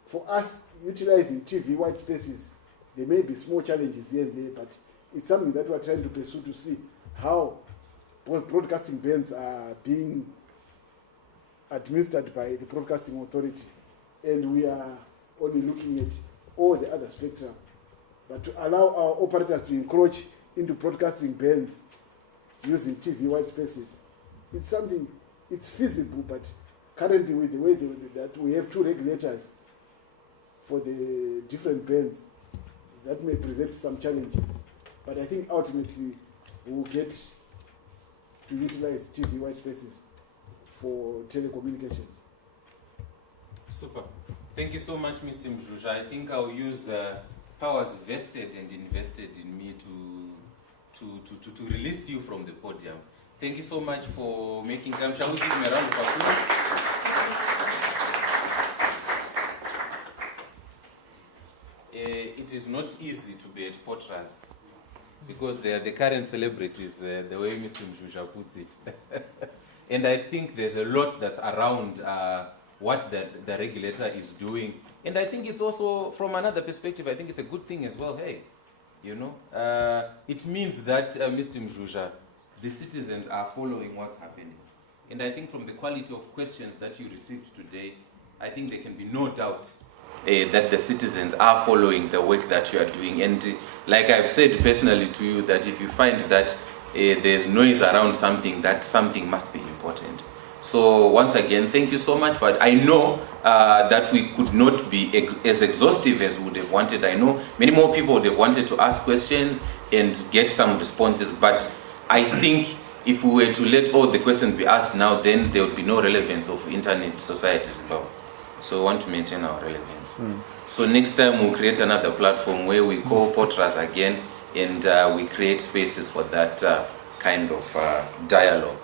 For us, utilizing TV white spaces, there may be small challenges here and there, but it's something that we're trying to pursue to see how both broadcasting bans are being administered by the broadcasting authority. And we are only looking at all the other spectrum. But to allow our operators to encroach into broadcasting bans using TV white spaces, it's something, it's feasible, but currently with the way that we have two regulators for the different bands, that may present some challenges. But I think ultimately we will get to utilize TV white spaces for telecommunications. Super. Thank you so much, Mr. Muzhizha. I think I'll use powers vested and invested in me to release you from the podium. Thank you so much for making time. Shall we give him a round of applause? It is not easy to be at POTRAZ because they are the current celebrities, the way Mr. Muzhizha puts it. And I think there's a lot that's around what the regulator is doing. And I think it's also, from another perspective, I think it's a good thing as well. Hey, you know, it means that, Mr. Muzhizha, the citizens are following what's happening. And I think from the quality of questions that you received today, I think there can be no doubt that the citizens are following the work that you are doing. And like I've said personally to you, that if you find that there's noise around something, that something must be important. So once again, thank you so much. But I know that we could not be as exhaustive as we would have wanted. I know many more people would have wanted to ask questions and get some responses. But I think if we were to let all the questions be asked now, then there would be no relevance of Internet Society Zimbabwe. So we want to maintain our relevance. So next time we'll create another platform where we call POTRAZ again, and we create spaces for that kind of dialogue.